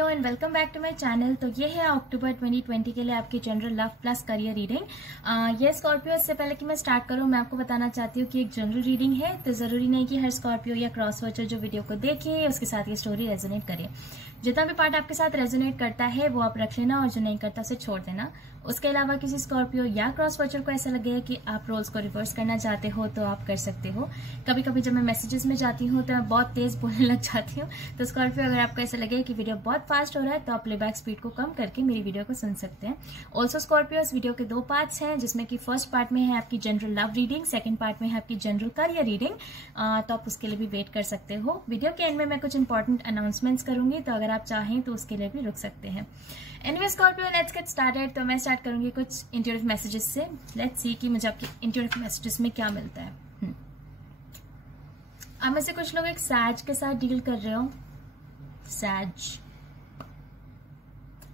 Scorpio and welcome back to my channel. तो ये है अक्टूबर 2020 के लिए आपकी general love plus career reading. ये स्कॉर्पियो, इससे पहले कि मैं स्टार्ट करूं मैं आपको बताना चाहती हूँ कि एक जनरल रीडिंग है, तो जरूरी नहीं कि हर स्कॉर्पियो या क्रॉस वॉचर जो वीडियो को देखे उसके साथ ये स्टोरी रेजोनेट करे। जितना भी पार्ट आपके साथ रेजोनेट करता है वो आप रख लेना और जो नहीं करता उसे छोड़ देना। उसके अलावा किसी स्कॉर्पियो या क्रॉस वॉचर को ऐसा लगे कि आप रोल्स को रिवर्स करना चाहते हो तो आप कर सकते हो। कभी कभी जब मैं मैसेजेस में जाती हूँ तो मैं बहुत तेज बोलने लग जाती हूँ, तो स्कॉर्पियो अगर आपको ऐसा लगे कि वीडियो बहुत फास्ट हो रहा है तो आप प्लेबैक स्पीड को कम करके मेरी वीडियो को सुन सकते हैं। ऑल्सो स्कॉर्पियो, इस वीडियो के 2 पार्ट्स हैं, जिसमें कि फर्स्ट पार्ट में है आपकी general love reading, second part में है आपकी जनरल करियर रीडिंग। तो आप उसके लिए भी वेट कर सकते हो। वीडियो के एंड में मैं कुछ इंपॉर्टेंट अनाउंसमेंट्स करूंगी, तो अगर आप चाहें तो उसके लिए भी रुक सकते हैं। Anyway Scorpio, let's get started. तो मैं स्टार्ट करूंगी कुछ इंट्यूटिव मैसेजेस से। लेट्स सी कि मुझे आपके इंट्यूटिव मैसेजेस में क्या मिलता है। आप में से कुछ लोग एक सैज के साथ डील कर रहे हो, सैज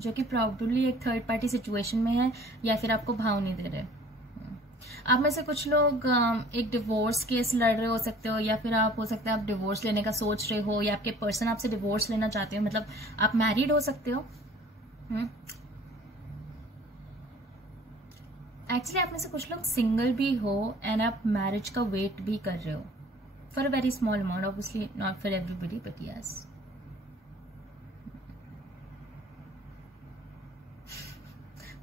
जो कि प्रॉब्ली एक थर्ड पार्टी सिचुएशन में है या फिर आपको भाव नहीं दे रहे। आप में से कुछ लोग एक डिवोर्स केस लड़ रहे हो सकते हो, या फिर आप हो सकता है आप डिवोर्स लेने का सोच रहे हो, या आपके पर्सन आपसे डिवोर्स लेना चाहते हो, मतलब आप मैरिड हो सकते हो। एक्चुअली आप में से कुछ लोग सिंगल भी हो एंड आप मैरिज का वेट भी कर रहे हो for a very small amount, obviously not for everybody but yes.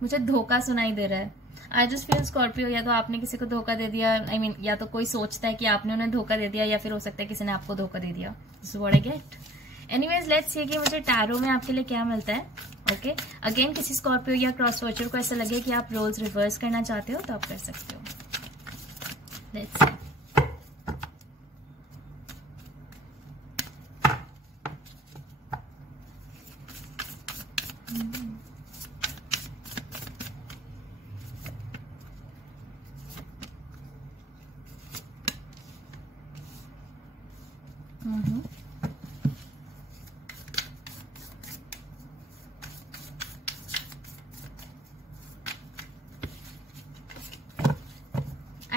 मुझे धोखा सुनाई दे रहा है। आई जस्ट फील स्कॉर्पियो, या तो आपने किसी को धोखा दे दिया, आई मीन या तो कोई सोचता है कि आपने उन्हें धोखा दे दिया, या फिर हो सकता है किसी ने आपको धोखा दे दिया। This is what I get. Anyways let's see कि मुझे टैरो में आपके लिए क्या मिलता है। ओके, अगेन किसी स्कॉर्पियो या क्रॉस वॉचर को ऐसा लगे कि आप रोल्स रिवर्स करना चाहते हो तो आप कर सकते हो। Let's see.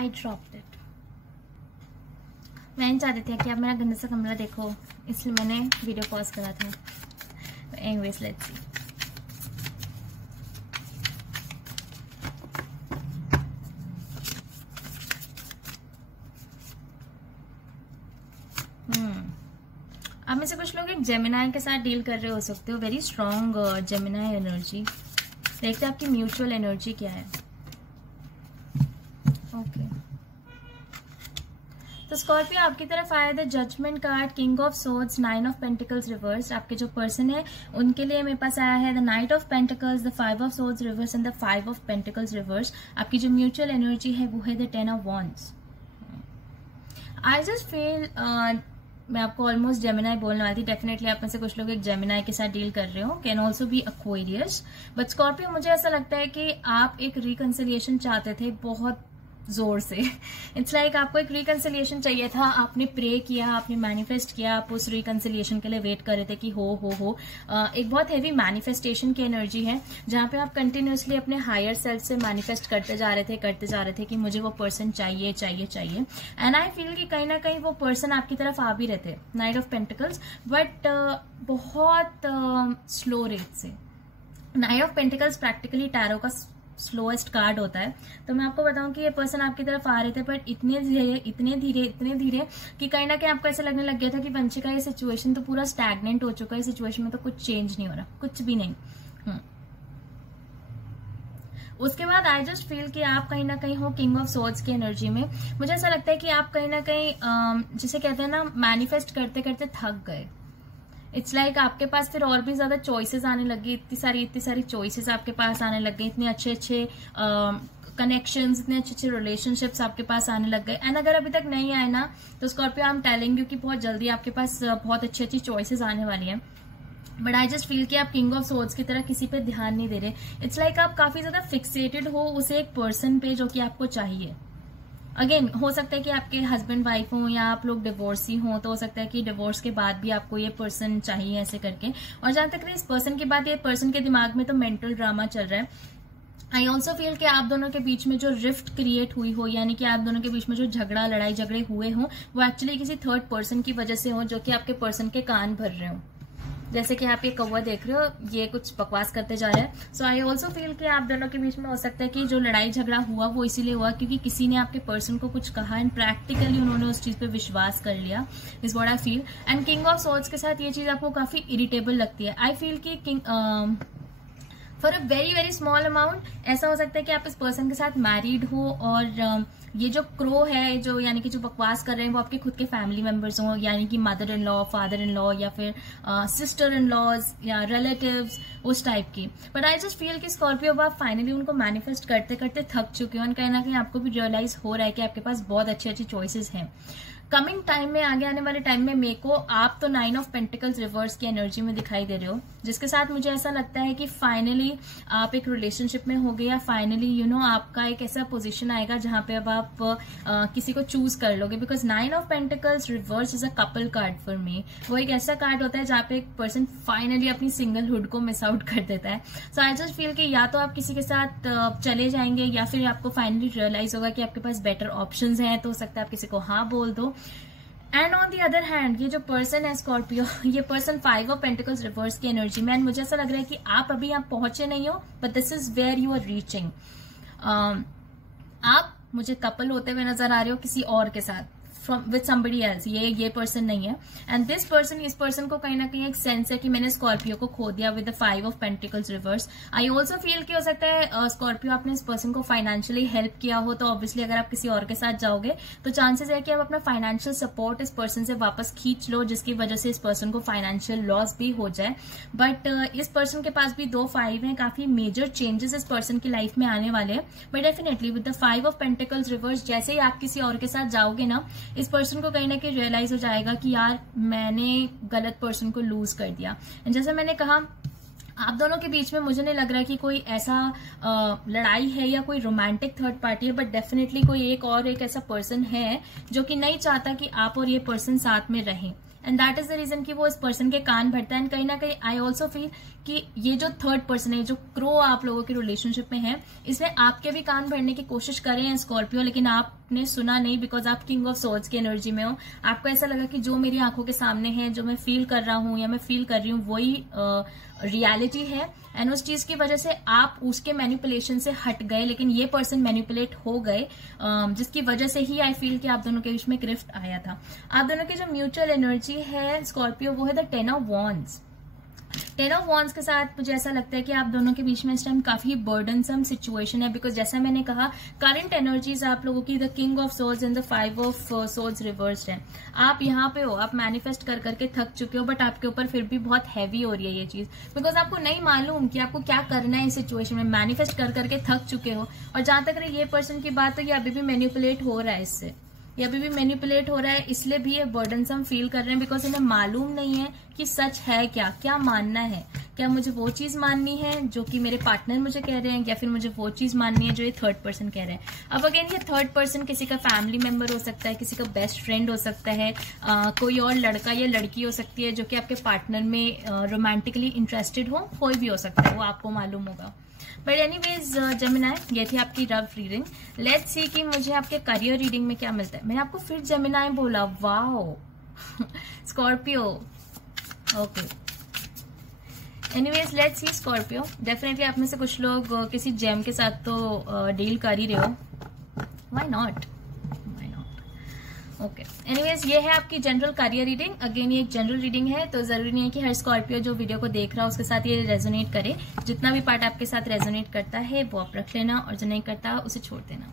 I dropped it. मैं नहीं चाहती थी कि आप मेरा गंदा सा कमरा देखो, इसलिए मैंने वीडियो पॉज करा था। Anyways, let's see. आप में से कुछ लोग एक जेमिनाई के साथ डील कर रहे हो सकते हो। Very strong Gemini energy. देखते हैं आपकी म्यूचुअल एनर्जी क्या है। ओके, तो स्कॉर्पियो आपकी तरफ आया the judgement card, king of swords, 9 of pentacles reverse. आपके जो पर्सन है उनके लिए मेरे पास आया है the night of pentacles, the 5 of swords reverse and the 5 of pentacles reverse. आपकी जो म्यूचुअल एनर्जी है वो है the 10 of wands. I just feel मैं आपको ऑलमोस्ट जेमिनाई बोलने वाली थी। डेफिनेटली आप में से कुछ लोग एक जेमिनाई के साथ डील कर रहे हो, can also be Aquarius. But Scorpio, मुझे ऐसा लगता है कि आप एक रिकंसिलिएशन चाहते थे बहुत जोर से। इट्स लाइक आपको एक रिकंसिलिएशन चाहिए था, आपने प्रे किया, आपने मैनिफेस्ट किया, आप उस रिकंसिलिएशन के लिए वेट कर रहे थे कि हो। एक बहुत हेवी मैनिफेस्टेशन की एनर्जी है, जहां पे आप कंटिन्यूसली अपने हायर सेल्फ से मैनिफेस्ट करते जा रहे थे कि मुझे वो पर्सन चाहिए। एंड आई फील कि कहीं ना कहीं वो पर्सन आपकी तरफ आ भी रहे थे, नाइट ऑफ पेंटिकल्स, बट बहुत स्लो रेट से। Night of pentacles practically tarot का स्लोएस्ट कार्ड होता है। तो मैं आपको बताऊं कि ये पर्सन आपकी तरफ आ रहे थे, बट इतने धीरे कि कहीं ना कहीं आपको ऐसा लगने लग गया था कि वंशिका ये सिचुएशन तो पूरा स्टैग्नेंट हो चुका है, सिचुएशन में तो कुछ चेंज नहीं हो रहा, कुछ भी नहीं। उसके बाद आई जस्ट फील कि आप कहीं ना कहीं हो किंग ऑफ सोर्ड्स की एनर्जी में। मुझे ऐसा लगता है कि आप कहीं ना कहीं जिसे कहते हैं ना, मैनिफेस्ट करते करते थक गए। इट्स लाइक आपके पास फिर और भी ज्यादा चॉइसेस आने लगी, इतनी सारी चॉइसेस आपके पास आने लग गई, इतने अच्छे कनेक्शंस, इतने अच्छे रिलेशनशिप्स आपके पास आने लग गए। एंड अगर अभी तक नहीं आए ना, तो Scorpio I am telling you कि बहुत जल्दी आपके पास बहुत अच्छी चॉइसेस आने वाली हैं। बट आई जस्ट फील कि आप किंग ऑफ सोर्ड्स की तरह किसी पे ध्यान नहीं दे रहे। इट्स लाइक आप काफी ज्यादा फिक्सेटेड हो उसे एक पर्सन पे जो कि आपको चाहिए। अगेन हो सकता है कि आपके हस्बैंड वाइफ हो या आप लोग डिवोर्सी हो, तो हो सकता है कि डिवोर्स के बाद भी आपको ये पर्सन चाहिए ऐसे करके। और जहां तक इस पर्सन की बात, ये पर्सन के दिमाग में तो मेंटल ड्रामा चल रहा है। आई ऑल्सो फील कि आप दोनों के बीच में जो रिफ्ट क्रिएट हुई हो, यानी कि आप दोनों के बीच में जो लड़ाई झगड़े हुए हो, वो एक्चुअली किसी थर्ड पर्सन की वजह से हो, जो कि आपके पर्सन के कान भर रहे हो। जैसे कि आप ये कौवा देख रहे हो, ये कुछ बकवास करते जा रहे हैं। सो आई ऑल्सो फील कि आप दोनों के बीच में हो सकता है कि जो लड़ाई झगड़ा हुआ वो इसीलिए हुआ क्योंकि किसी ने आपके पर्सन को कुछ कहा एंड प्रैक्टिकली उन्होंने उस चीज पे विश्वास कर लिया, is what I feel. And king of swords के साथ ये चीज आपको काफी इरिटेबल लगती है। आई फील कि for a very very small amount ऐसा हो सकता है कि आप इस पर्सन के साथ मैरिड हो और ये जो क्रो है, जो यानी कि जो बकवास कर रहे हैं वो आपके खुद के फैमिली मेंबर्स हों, यानी कि mother in law, father in law या फिर सिस्टर इन लॉज या रिलेटिव्स, उस टाइप की। बट आई जस्ट फील कि स्कॉर्पियो आप फाइनली उनको मैनिफेस्ट करते करते थक चुके हो, कहीं ना कहीं आपको भी रियलाइज हो रहा है कि आपके पास बहुत अच्छी अच्छी चॉइसेस हैं। कमिंग टाइम में, आगे आने वाले टाइम में मेरे को आप तो 9 ऑफ पेंटिकल्स रिवर्स की एनर्जी में दिखाई दे रहे हो, जिसके साथ मुझे ऐसा लगता है कि फाइनली आप एक रिलेशनशिप में हो गए या फाइनली आपका एक ऐसा पोजीशन आएगा जहां पे अब आप किसी को चूज कर लोगे। Because 9 of pentacles reverse is a couple card for me. वो एक ऐसा कार्ड होता है जहां पे एक पर्सन फाइनली अपनी सिंगलहुड को मिस आउट कर देता है। सो आई जस्ट फील कि या तो आप किसी के साथ चले जाएंगे या फिर आपको फाइनली रियलाइज होगा कि आपके पास बेटर ऑप्शंस हैं, तो हो सकता है आप किसी को हाँ बोल दो। And on the other hand ये जो पर्सन है स्कॉर्पियो, ये पर्सन 5 ऑफ पेंटिकल्स रिवर्स की एनर्जी में, एंड मुझे ऐसा लग रहा है कि आप अभी यहाँ पहुंचे नहीं हो, but this is where you are reaching. आप मुझे कपल होते हुए नजर आ रहे हो किसी और के साथ, विथ समबडी एल्स। ये पर्सन नहीं है। एंड दिस पर्सन, इस पर्सन को कहीं ना कहीं एक सेंस है कि मैंने स्कॉर्पियो को खो दिया with the 5 of pentacles reverse. I also feel कि हो सकता है स्कॉर्पियो आपने इस पर्सन को फाइनेंशियली हेल्प किया हो, तो ऑब्वियसली अगर आप किसी और के साथ जाओगे तो चांसेस है कि आप अपना फाइनेंशियल सपोर्ट इस पर्सन से वापस खींच लो, जिसकी वजह से इस पर्सन को फाइनेंशियल लॉस भी हो जाए। बट इस पर्सन के पास भी 2 5 हैं, काफी मेजर चेंजेस इस पर्सन की लाइफ में आने वाले हैं। But definitely with the 5 of pentacles reverse, जैसे ही आप किसी और के साथ जाओगे ना, इस पर्सन को कहीं ना कहीं रियलाइज हो जाएगा कि यार मैंने गलत पर्सन को लूज कर दिया। जैसे मैंने कहा, आप दोनों के बीच में मुझे नहीं लग रहा कि कोई ऐसा लड़ाई है या कोई रोमांटिक थर्ड पार्टी है, बट डेफिनेटली कोई एक ऐसा पर्सन है जो कि नहीं चाहता कि आप और ये पर्सन साथ में रहें। And that is the reason कि वो इस पर्सन के कान भरता है। एंड कहीं ना कहीं आई ऑल्सो फील कि ये जो थर्ड पर्सन है, जो क्रो आप लोगों की रिलेशनशिप में है, इसने आपके भी कान भरने की कोशिश करे हैं स्कॉर्पियो, लेकिन आपने सुना नहीं बिकॉज आप किंग ऑफ सोर्ड्स की एनर्जी में हो। आपको ऐसा लगा कि जो मेरी आंखों के सामने है, जो मैं फील कर रहा हूं या मैं फील कर रही हूँ, वही रियलिटी है। एंड उस चीज की वजह से आप उसके मैनिपुलेशन से हट गए, लेकिन ये पर्सन मैनिपुलेट हो गए, जिसकी वजह से ही आई फील कि आप दोनों के बीच में एक रिफ्ट आया था। आप दोनों की जो म्यूचुअल एनर्जी है स्कॉर्पियो, वो है the 10 of wands. 10 of wands के साथ मुझे ऐसा लगता है कि आप दोनों के बीच में इस टाइम काफी बर्डनसम सिचुएशन है, बिकॉज जैसा मैंने कहा, करंट एनर्जीज आप लोगों की the king of swords and the 5 of swords reversed है। आप यहाँ पे हो, आप मैनिफेस्ट कर करके थक चुके हो, बट आपके ऊपर फिर भी बहुत हैवी हो रही है ये चीज, बिकॉज आपको नहीं मालूम कि आपको क्या करना है इस सिचुएशन में। मैनिफेस्ट कर करके थक चुके हो, और जहां तक ये पर्सन की बात है, ये अभी भी मैनिपुलेट हो रहा है इससे, ये अभी भी मैनिपुलेट हो रहा है, इसलिए भी ये बर्डनसम फील कर रहे हैं, बिकॉज इन्हें मालूम नहीं है कि सच है क्या मानना है। क्या मुझे वो चीज माननी है जो कि मेरे पार्टनर मुझे कह रहे हैं, या फिर मुझे वो चीज माननी है जो ये थर्ड पर्सन कह रहे हैं। अब अगेन ये थर्ड पर्सन किसी का फैमिली मेंबर हो सकता है, किसी का बेस्ट फ्रेंड हो सकता है, कोई और लड़का या लड़की हो सकती है जो कि आपके पार्टनर में रोमांटिकली इंटरेस्टेड हो, कोई भी हो सकता है, वो आपको मालूम होगा। बट एनीवेज जेमिनाई, ये थी आपकी रफ रीडिंग। लेट्स सी कि मुझे आपके करियर रीडिंग में क्या मिलता है। मैंने आपको फिर जेमिनाई बोला, wow Scorpio, okay. Anyways let's C Scorpio, definitely आप में से कुछ लोग किसी जेम के साथ तो डील कर ही रहे हो, व्हाई नॉट। ओके, एनीवेज ये है आपकी जनरल करियर रीडिंग। अगेन ये एक जनरल रीडिंग है, तो जरूरी नहीं है कि हर स्कॉर्पियो जो वीडियो को देख रहा है उसके साथ ये रेजोनेट करे। जितना भी पार्ट आपके साथ रेजोनेट करता है वो आप रख लेना, और जो नहीं करता उसे छोड़ देना।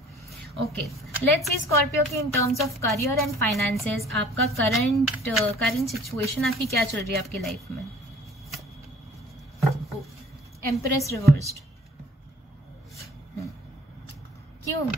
ओके, लेट्स सी स्कॉर्पियो की इन terms of career and finances आपका करंट सिचुएशन आपकी क्या चल रही है आपकी लाइफ में। एम्प्रेस रिवर्स्ड, क्यों?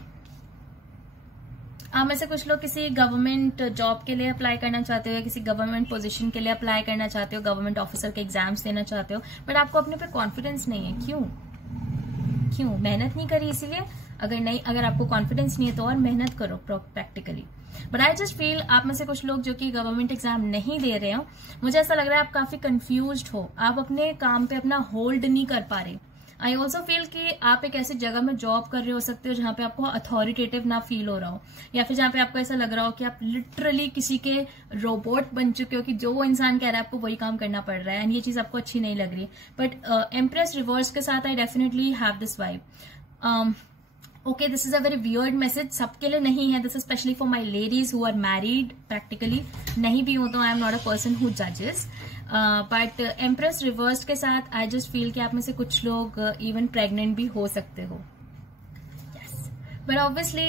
आप में से कुछ लोग किसी गवर्नमेंट जॉब के लिए अप्लाई करना चाहते हो, या किसी गवर्नमेंट पोजीशन के लिए अप्लाई करना चाहते हो, गवर्नमेंट ऑफिसर के एग्जाम्स देना चाहते हो, बट आपको अपने पे कॉन्फिडेंस नहीं है। क्यों? मेहनत नहीं करी इसीलिए? अगर आपको कॉन्फिडेंस नहीं है तो और मेहनत करो practically. But I just feel आप में से कुछ लोग जो कि गवर्नमेंट एग्जाम नहीं दे रहे हो, मुझे ऐसा लग रहा है आप काफी कंफ्यूज्ड हो, आप अपने काम पे अपना होल्ड नहीं कर पा रहे। आई ऑल्सो फील कि आप एक ऐसी जगह में जॉब कर रहे हो सकते हो जहां पे आपको अथॉरिटेटिव ना फील हो रहा हो, या फिर जहां पे आपको ऐसा लग रहा हो कि आप लिटरली किसी के रोबोट बन चुके हो कि जो वो इंसान कह रहा है आपको वही काम करना पड़ रहा है, एंड ये चीज आपको अच्छी नहीं लग रही। बट एम्प्रेस रिवर्स के साथ I definitely have this vibe. Okay, this is a very weird message, सबके लिए नहीं है, this is specially for my ladies who are married practically, नहीं भी हो तो I am not a person who जजेस। बट एम्प्रेस रिवर्स के साथ आई जस्ट फील कि आप में से कुछ लोग इवन प्रेग्नेंट भी हो सकते हो। बट ऑब्वियसली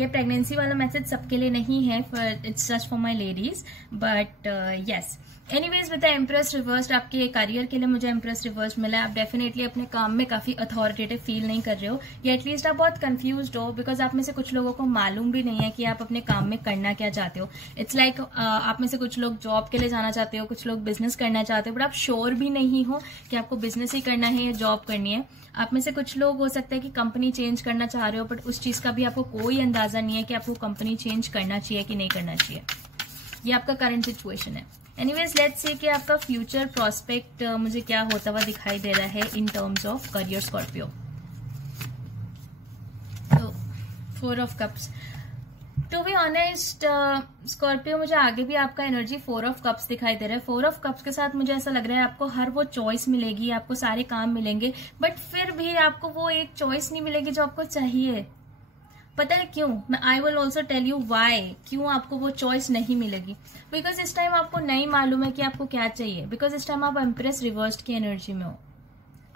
ये प्रेगनेंसी वाला मैसेज सबके लिए नहीं है, it's just for my ladies. But yes, anyways with the empress reversed आपके करियर के लिए मुझे एम्प्रेस रिवर्स मिला है। आप डेफिनेटली अपने काम में काफी अथॉरिटेटिव फील नहीं कर रहे हो, या एटलीस्ट आप बहुत कंफ्यूज्ड हो, बिकॉज आप में से कुछ लोगों को मालूम भी नहीं है कि आप अपने काम में करना क्या चाहते हो। इट्स लाइक आप में से कुछ लोग जॉब के लिए जाना चाहते हो, कुछ लोग बिजनेस करना चाहते हो, बट आप श्योर भी नहीं हो कि आपको बिजनेस ही करना है या जॉब करनी है। आप में से कुछ लोग हो सकता है कि कंपनी चेंज करना चाह रहे हो, बट उस चीज का भी आपको कोई अंदाजा नहीं है कि आपको कंपनी चेंज करना चाहिए कि नहीं करना चाहिए। ये आपका करंट सिचुएशन है। एनीवेज, लेट्स सी कि आपका फ्यूचर प्रोस्पेक्ट मुझे क्या होता हुआ दिखाई दे रहा है in terms of career Scorpio. तो 4 of cups, to be honest Scorpio, मुझे आगे भी आपका एनर्जी 4 ऑफ कप्स दिखाई दे रहा है। 4 ऑफ कप्स के साथ मुझे ऐसा लग रहा है आपको हर वो चॉइस मिलेगी, आपको सारे काम मिलेंगे, बट फिर भी आपको वो एक चॉइस नहीं मिलेगी जो आपको चाहिए। पता है क्यों? मैं I will also tell you why, क्यों आपको वो चॉइस नहीं मिलेगी। बिकॉज इस टाइम आपको नहीं मालूम है कि आपको क्या चाहिए, बिकॉज इस टाइम आप एम्प्रेस रिवर्स्ड की एनर्जी में हो,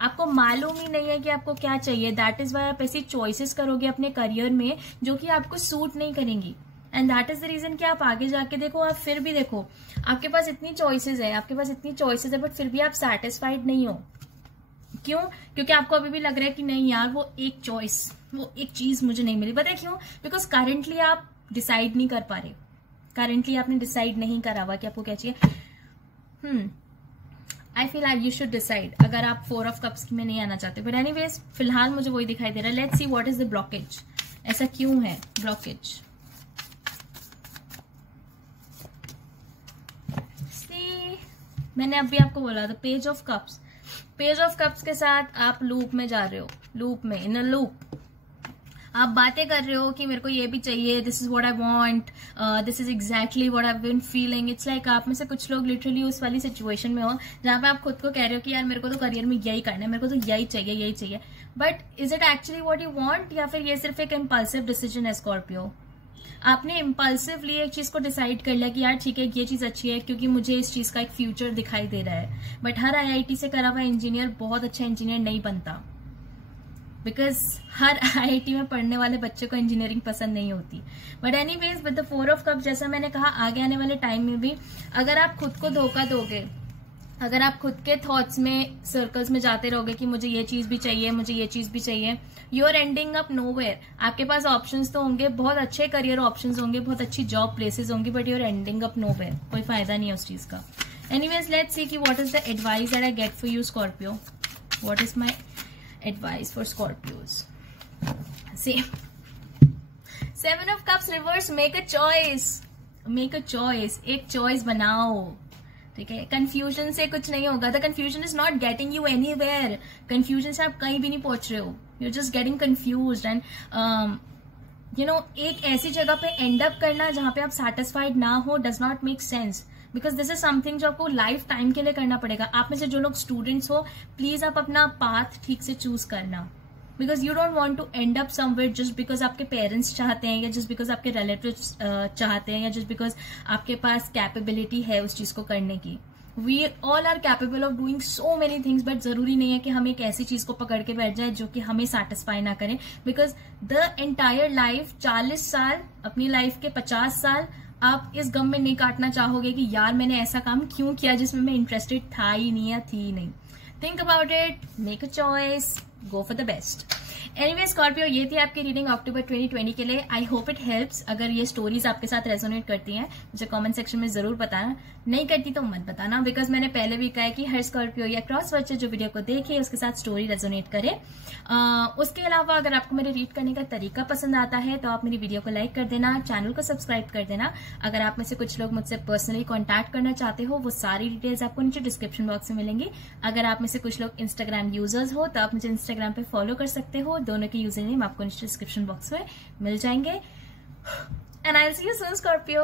आपको मालूम ही नहीं है कि आपको क्या चाहिए। दैट इज वाई आप ऐसी चॉइसेस करोगे अपने करियर में जो कि आपको सूट नहीं करेंगी, and that is the reason कि आप आगे जाके देखो, आप फिर भी देखो आपके पास इतनी चॉइसेस है, बट फिर भी आप सेटिस्फाइड नहीं हो। क्यों? क्योंकि आपको अभी भी लग रहा है कि नहीं यार, वो एक चीज मुझे नहीं मिली। पता है क्यों? बिकॉज करंटली आप डिसाइड नहीं कर पा रहे, करंटली आपने डिसाइड नहीं करा हुआ कि आपको क्या चाहिए। I feel you should decide अगर आप 4 ऑफ कप्स में नहीं आना चाहते। बट एनीवेज, फिलहाल मुझे वही दिखाई दे रहा है। Let's see what is the blockage, ऐसा क्यों है ब्लॉकेज। मैंने अभी आपको बोला था page of cups, page of cups के साथ आप लूप में जा रहे हो, लूप में, इन अ लूप आप बातें कर रहे हो कि मेरे को ये भी चाहिए, this is what I want, this is exactly what I have been feeling. It's like आप में से कुछ लोग लिटरली उस वाली सिचुएशन में हो जहां पे आप खुद को कह रहे हो कि यार मेरे को तो करियर में यही करना है, मेरे को तो यही चाहिए, but is it actually what you want, या फिर ये सिर्फ एक इम्पल्सिव डिसीजन है स्कॉर्पियो। आपने इम्पल्सिवली एक चीज को डिसाइड कर लिया कि यार ठीक है ये चीज अच्छी है क्योंकि मुझे इस चीज का एक फ्यूचर दिखाई दे रहा है। बट हर आईआईटी से करा हुआ इंजीनियर बहुत अच्छा इंजीनियर नहीं बनता, बिकॉज हर आईआईटी में पढ़ने वाले बच्चे को इंजीनियरिंग पसंद नहीं होती। But anyways, with the 4 of cup, जैसा मैंने कहा, आगे आने वाले टाइम में भी अगर आप खुद को धोखा दोगे, अगर आप खुद के थॉट्स में सर्कल्स में जाते रहोगे कि मुझे ये चीज भी चाहिए, मुझे ये चीज भी चाहिए, you are ending up nowhere. आपके पास ऑप्शंस तो होंगे, बहुत अच्छे करियर ऑप्शंस होंगे, बहुत अच्छी जॉब प्लेसेस होंगी, but you are ending up nowhere, कोई फायदा नहीं है उस चीज का। एनीवेज, लेट्स सी कि what is the advice that I get for you Scorpio. What is my advice for Scorpios? See 7 of cups reverse, make a choice, make a choice, एक choice बनाओ, ठीक है। कंफ्यूजन से कुछ नहीं होगा। The confusion is not getting you anywhere, confusion से आप कहीं भी नहीं पहुंच रहे हो, you are just getting confused. And you know, एक ऐसी जगह पे एंड अप करना जहां पे आप सेटिस्फाइड ना हो does not make sense, because this is something जो आपको लाइफ टाइम के लिए करना पड़ेगा। आप में से जो लोग स्टूडेंट्स हो, प्लीज आप अपना पाथ ठीक से चूज करना, because you don't want to end up somewhere just because आपके पेरेंट्स चाहते हैं, या जस्ट बिकॉज आपके रिलेटिव्स चाहते हैं, या जस्ट बिकॉज आपके पास कैपेबिलिटी है उस चीज को करने की। We all are capable of doing so many things, but जरूरी नहीं है कि हम एक ऐसी चीज को पकड़ के बैठ जाए जो कि हमें सेटिस्फाई ना करें, बिकॉज द एंटायर लाइफ, 40 साल, अपनी लाइफ के 50 साल आप इस गम में नहीं काटना चाहोगे कि यार मैंने ऐसा काम क्यों किया जिसमें मैं इंटरेस्टेड था ही नहीं या थी नहीं। Think about it, make a choice, go for the best. Anyway Scorpio, ये थी आपकी रीडिंग अक्टूबर 2020 के लिए। I hope it helps. अगर ये स्टोरीज आपके साथ रेजोनेट करती हैं मुझे कमेंट सेक्शन में जरूर बताना, नहीं करती तो मत बताना, बिकॉज मैंने पहले भी कहा है कि हर स्कॉर्पियो या क्रॉस वर्चर जो वीडियो को देखे उसके साथ स्टोरी रेजोनेट करे। उसके अलावा अगर आपको मेरे रीड करने का तरीका पसंद आता है तो आप मेरी वीडियो को लाइक कर देना, चैनल को सब्सक्राइब कर देना। अगर आप में से कुछ लोग मुझसे पर्सनली कॉन्टैक्ट करना चाहते हो, वो सारी डिटेल्स आपको नीचे डिस्क्रिप्शन बॉक्स में मिलेंगी। अगर आप में से कुछ लोग इंस्टाग्राम यूजर्स हो तो आप मुझे इंस्टाग्राम पे फॉलो कर सकते हो, दोनों के यूजर नेम आपको नीचे डिस्क्रिप्शन बॉक्स में मिल जाएंगे। And I will see you soon Scorpio.